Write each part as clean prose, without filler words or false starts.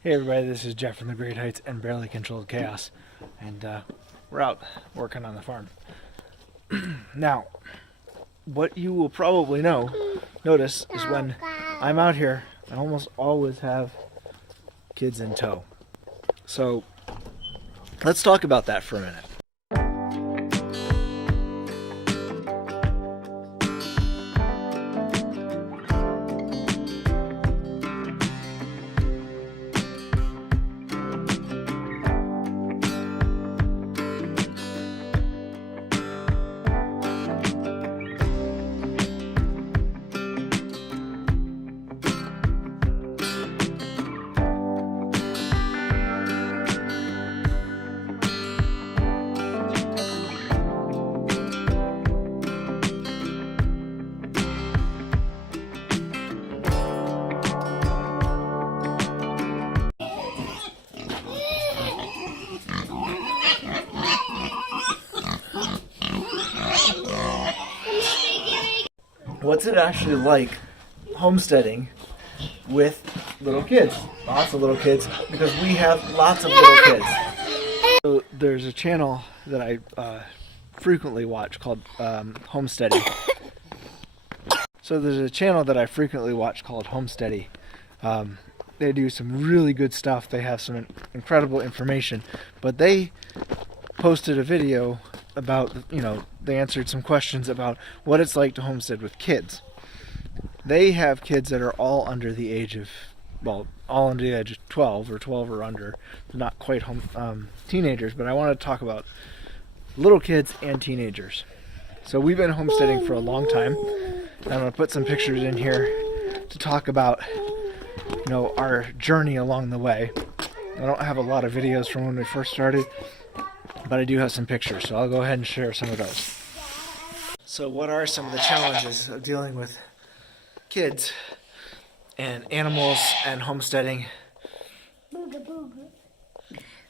Hey everybody, this is Jeff from the Great Heights and Barely Controlled Chaos, and we're out working on the farm. Now, what you will probably notice is when I'm out here, I almost always have kids in tow. So, let's talk about that for a minute. What's it actually like homesteading with little kids? Lots of little kids, because we have lots of little kids. So there's a channel that I frequently watch called Homesteady. They do some really good stuff. They have some incredible information, but they posted a video about, they answered some questions about what it's like to homestead with kids. They have kids that are all under the age of 12 or 12 or under. Not quite teenagers, but I want to talk about little kids and teenagers. So we've been homesteading for a long time. I'm going to put some pictures in here to talk about, our journey along the way. I don't have a lot of videos from when we first started, but I do have some pictures, so I'll go ahead and share some of those. So what are some of the challenges of dealing with kids and animals and homesteading?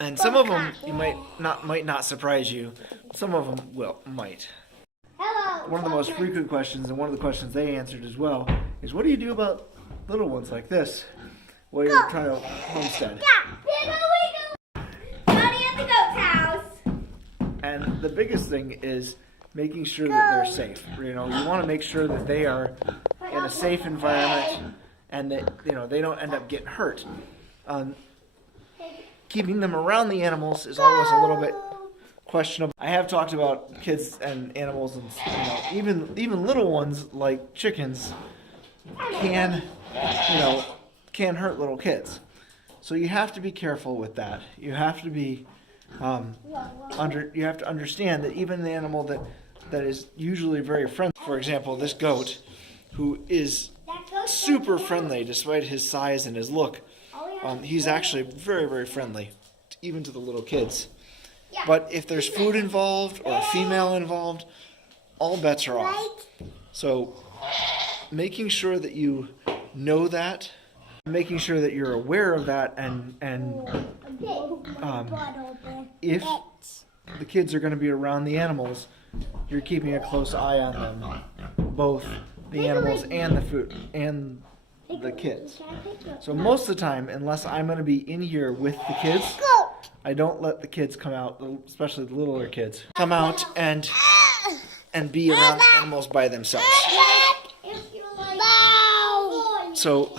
And some of them might not surprise you. Some of them might. One of the most frequent questions, and one of the questions they answered as well, is what do you do about little ones like this while you're trying to homestead? And the biggest thing is making sure that they're safe. You want to make sure that they are in a safe environment and that they don't end up getting hurt. Keeping them around the animals is always a little bit questionable. I have talked about kids and animals, and even little ones like chickens can hurt little kids. So you have to be careful with that. You have to be you have to understand that even the animal that is usually very friendly, for example, this goat, who is super friendly despite his size and his look, he's actually very, very friendly, even to the little kids. But if there's food involved or a female involved, all bets are off. So making sure that you know that, making sure that you're aware of that, and if the kids are going to be around the animals, you're keeping a close eye on them, both the animals and the food and the kids. So most of the time, unless I'm going to be in here with the kids, I don't let the kids come out, especially the littler kids, come out and be around the animals by themselves. So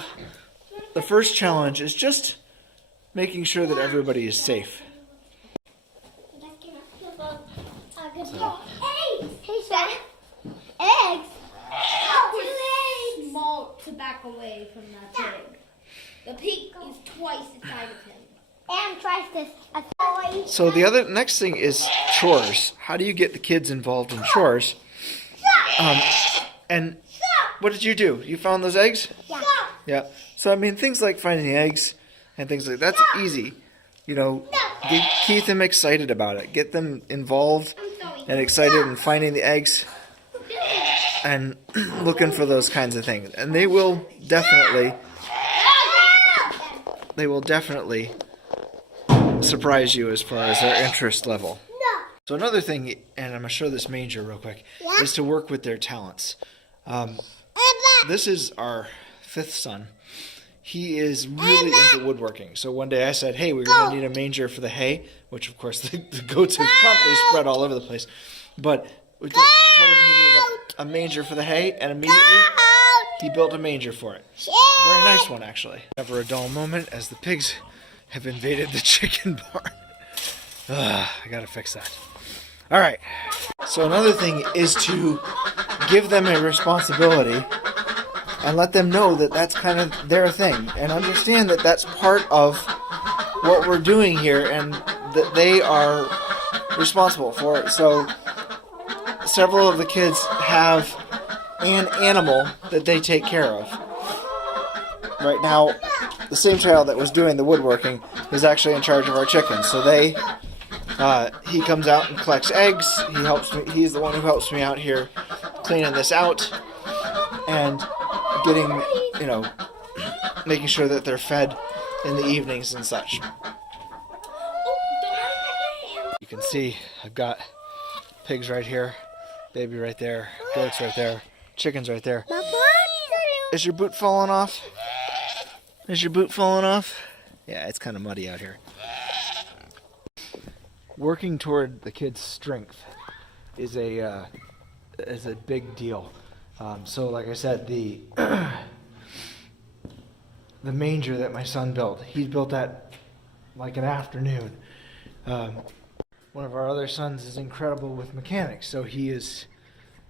the first challenge is just making sure that everybody is safe. Eggs? Small to back away from that pig. The pig is twice the size of him. And twice this. So the next thing is chores. How do you get the kids involved in chores? And what did you do? You found those eggs? Yeah. Yeah. So things like finding eggs and things like that's easy. Keep them excited about it. Get them involved and excited in finding the eggs and looking for those kinds of things. And they will definitely surprise you as far as their interest level. So another thing, and I'm going to show this manger real quick, is to work with their talents. This is our fifth son. he is really into woodworking. So one day I said, hey, we're going to need a manger for the hay, which of course the goats had promptly spread all over the place. But we told him he needed a manger for the hay, and immediately he built a manger for it. A very nice one, actually. Never a dull moment as the pigs have invaded the chicken barn. I gotta fix that. All right. So another thing is to give them a responsibility and let them know that that's kind of their thing, and understand that that's part of what we're doing here and that they are responsible for it. So several of the kids have an animal that they take care of. Right now, the same child that was doing the woodworking is actually in charge of our chickens. So he comes out and collects eggs. He helps me. He's the one who helps me out here cleaning this out and getting, making sure that they're fed in the evenings and such. You can see I've got pigs right here, baby right there, goats right there, chickens right there. Is your boot falling off? Is your boot falling off? Yeah, it's kind of muddy out here. Working toward the kids' strength is a big deal. So like I said, the manger that my son built, he built that like an afternoon. One of our other sons is incredible with mechanics, so he is,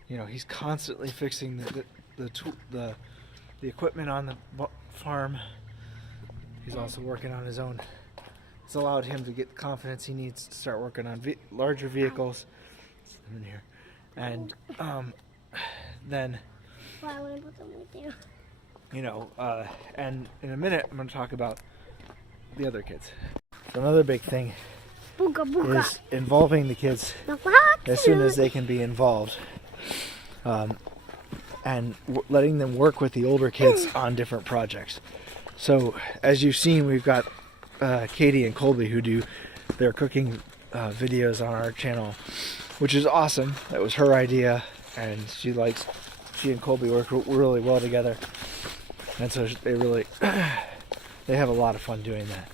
he's constantly fixing the equipment on the farm. He's also working on his own. It's allowed him to get the confidence he needs to start working on larger vehicles. In here, and then, and in a minute I'm going to talk about the other kids. So another big thing is involving the kids as soon as they can be involved, and letting them work with the older kids on different projects. So as you've seen, we've got Katie and Colby who do their cooking videos on our channel, which is awesome. That was her idea, and she and Colby work really well together, and so they have a lot of fun doing that.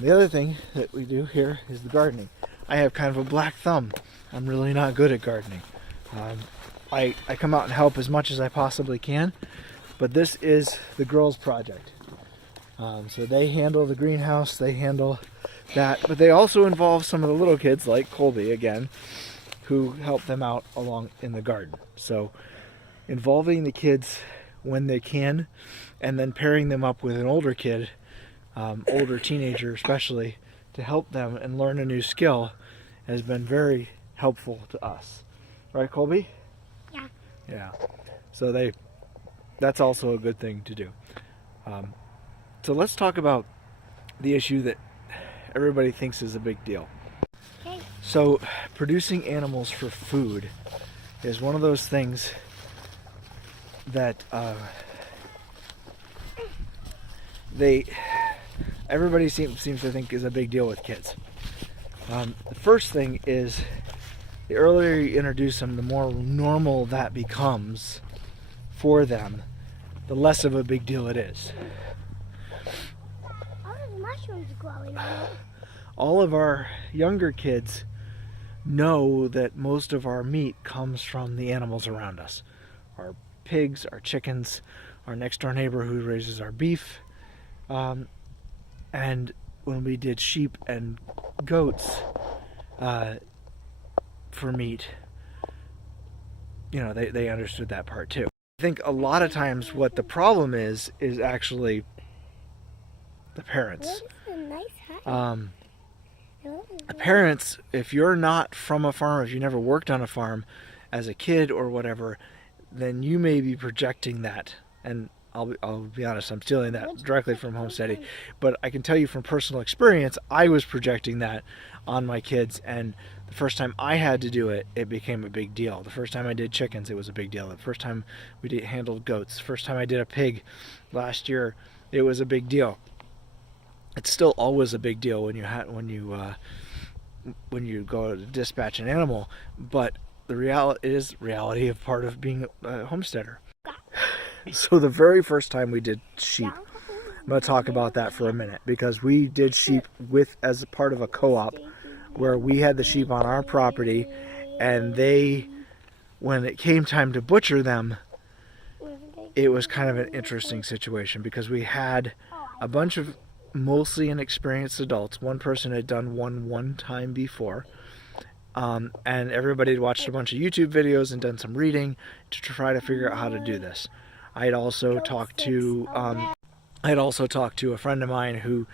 The other thing that we do here is the gardening. I have kind of a black thumb. I'm really not good at gardening. I come out and help as much as I possibly can, but this is the girls' project. So they handle the greenhouse, they handle that, but they also involve some of the little kids, like Colby again, who help them out along in the garden. So involving the kids when they can, and then pairing them up with an older kid, older teenager especially, to help them and learn a new skill has been very helpful to us. Right, Colby? Yeah. Yeah. So that's also a good thing to do. So let's talk about the issue that everybody thinks is a big deal. Okay. So producing animals for food is one of those things that everybody seems to think is a big deal with kids. The first thing is, the earlier you introduce them, the more normal that becomes for them, the less of a big deal it is. Mushrooms growing on it. All of our younger kids know that most of our meat comes from the animals around us. Our pigs, our chickens, our next door neighbor who raises our beef. And when we did sheep and goats for meat, they understood that part too. I think a lot of times what the problem is actually the parents. The parents, if you're not from a farm, if you never worked on a farm as a kid or whatever, then you may be projecting that. And I'll be honest, I'm stealing that directly from Homesteady. But I can tell you from personal experience, I was projecting that on my kids. And the first time I had to do it, it became a big deal. The first time I did chickens, it was a big deal. The first time we handled goats, the first time I did a pig last year, it was a big deal. It's still always a big deal when you go to dispatch an animal, but the reality of part of being a homesteader. So the very first time we did sheep, I'm going to talk about that for a minute, because we did sheep as a part of a co-op where we had the sheep on our property, and when it came time to butcher them, it was kind of an interesting situation, because we had a bunch of mostly inexperienced adults. One person had done one time before, and everybody had watched a bunch of YouTube videos and done some reading to try to figure out how to do this. I had also talked to a friend of mine who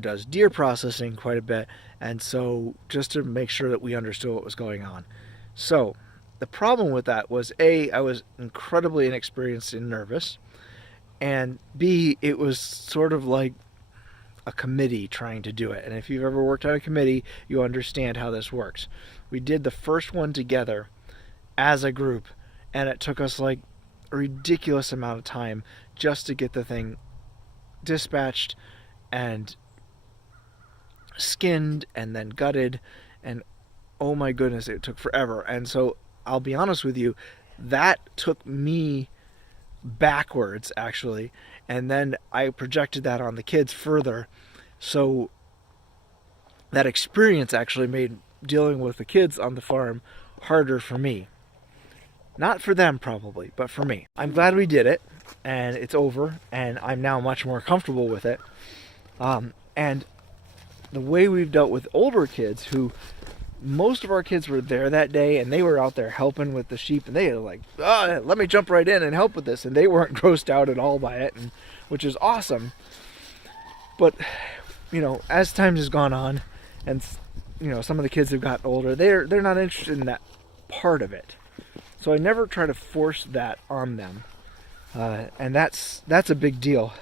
does deer processing quite a bit, and so just to make sure that we understood what was going on. So the problem with that was, A, I was incredibly inexperienced and nervous, and B, it was sort of like a committee trying to do it. And if you've ever worked on a committee, you understand how this works. We did the first one together as a group, and it took us like a ridiculous amount of time just to get the thing dispatched and skinned and then gutted, and oh my goodness, it took forever. And so I'll be honest with you, that took me backwards actually, and then I projected that on the kids further, so that experience actually made dealing with the kids on the farm harder for me. Not for them probably, but for me. I'm glad we did it, and it's over, and I'm now much more comfortable with it. And the way we've dealt with older kids, who most of our kids were there that day, and they were out there helping with the sheep, and they were like, oh, let me jump right in and help with this, and they weren't grossed out at all by it, which is awesome. But as time has gone on, and some of the kids have gotten older, they're not interested in that part of it. So I never try to force that on them, and that's a big deal,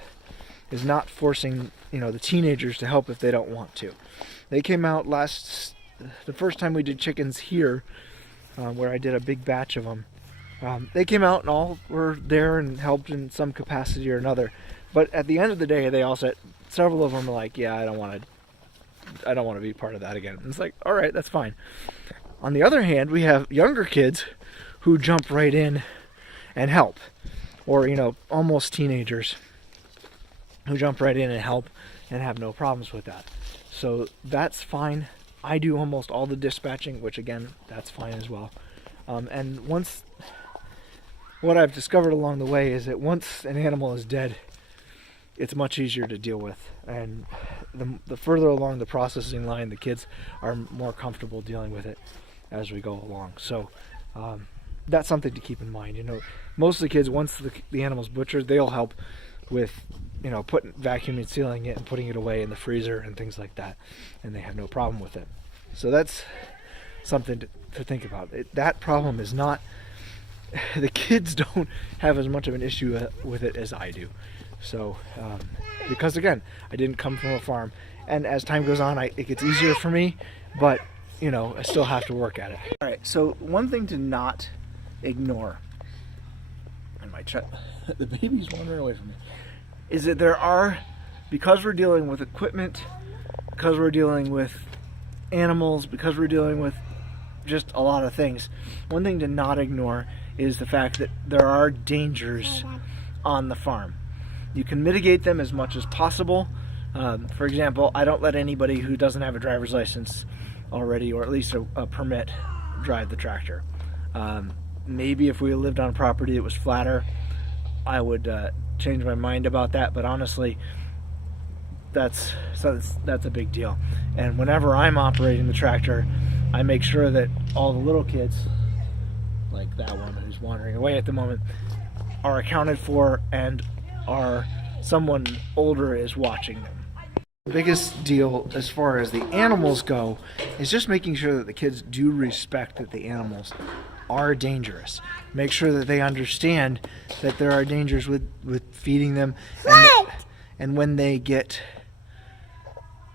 is not forcing the teenagers to help if they don't want to. They came out the first time we did chickens here, where I did a big batch of them. They came out and all were there and helped in some capacity or another. But at the end of the day, they all said, several of them were like, yeah, I don't want to be part of that again. And it's like, all right, that's fine. On the other hand, we have younger kids who jump right in and help, or almost teenagers who jump right in and help and have no problems with that. So that's fine. I do almost all the dispatching, which again, that's fine as well. And what I've discovered along the way is that once an animal is dead, it's much easier to deal with. And the further along the processing line, the kids are more comfortable dealing with it as we go along. So that's something to keep in mind. Most of the kids, once the animal's butchered, they'll help with vacuuming, sealing it, and putting it away in the freezer and things like that, and they have no problem with it. So that's something to think about. That problem is not, the kids don't have as much of an issue with it as I do. So because again, I didn't come from a farm, and as time goes on, it gets easier for me, but I still have to work at it. All right, so one thing to not ignore, and the baby's wandering away from me, is that because we're dealing with equipment, because we're dealing with animals, because we're dealing with just a lot of things, one thing to not ignore is the fact that there are dangers on the farm. You can mitigate them as much as possible. For example, I don't let anybody who doesn't have a driver's license already, or at least a permit, drive the tractor. Maybe if we lived on a property that was flatter, I would change my mind about that, but honestly, that's a big deal. And whenever I'm operating the tractor, I make sure that all the little kids, like that one who's wandering away at the moment, are accounted for, and someone older is watching them. The biggest deal as far as the animals go is just making sure that the kids do respect that the animals are dangerous. Make sure that they understand that there are dangers with feeding them, and when they get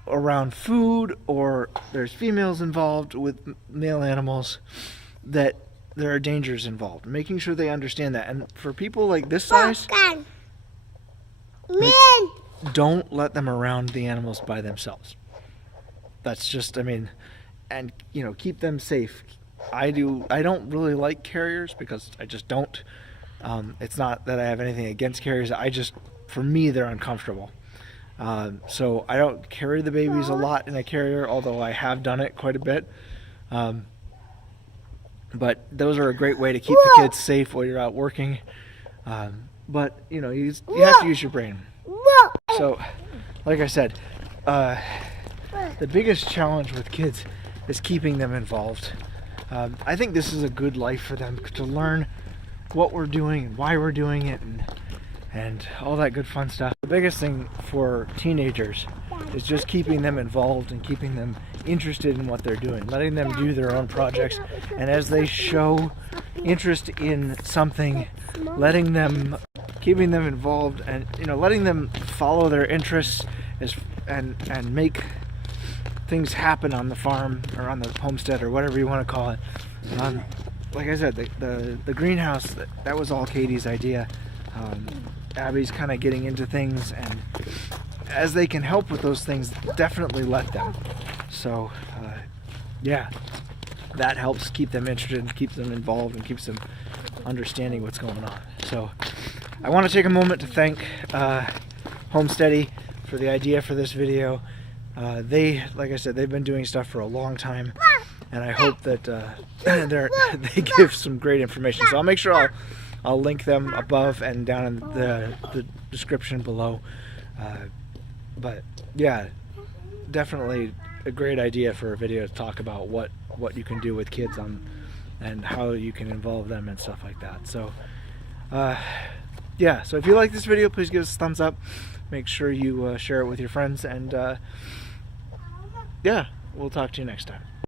around food or there's females involved with male animals, that there are dangers involved. Making sure they understand that. And for people like this size, don't let them around the animals by themselves. That's just, and keep them safe. I don't really like carriers because I just don't. It's not that I have anything against carriers. I just for me, they're uncomfortable. So I don't carry the babies a lot in a carrier, although I have done it quite a bit. But those are a great way to keep the kids safe while you're out working. But you know, you have to use your brain. So, like I said, the biggest challenge with kids is keeping them involved. I think this is a good life for them to learn what we're doing and why we're doing it, and all that good fun stuff. The biggest thing for teenagers is just keeping them involved and keeping them interested in what they're doing, letting them do their own projects, and as they show interest in something, keeping them involved, and letting them follow their interests and make things happen on the farm or on the homestead or whatever you want to call it. Like I said, the greenhouse, that was all Katie's idea. Abby's kind of getting into things, and as they can help with those things, definitely let them. So yeah, that helps keep them interested and keeps them involved and keeps them understanding what's going on. So I want to take a moment to thank Homesteady for the idea for this video. Like I said, they've been doing stuff for a long time, and I hope that they give some great information. So I'll make sure I'll link them above and down in the description below. But yeah, definitely a great idea for a video to talk about what you can do with kids and how you can involve them and stuff like that. So yeah, so if you like this video, please give us a thumbs up. Make sure you share it with your friends, and yeah, we'll talk to you next time.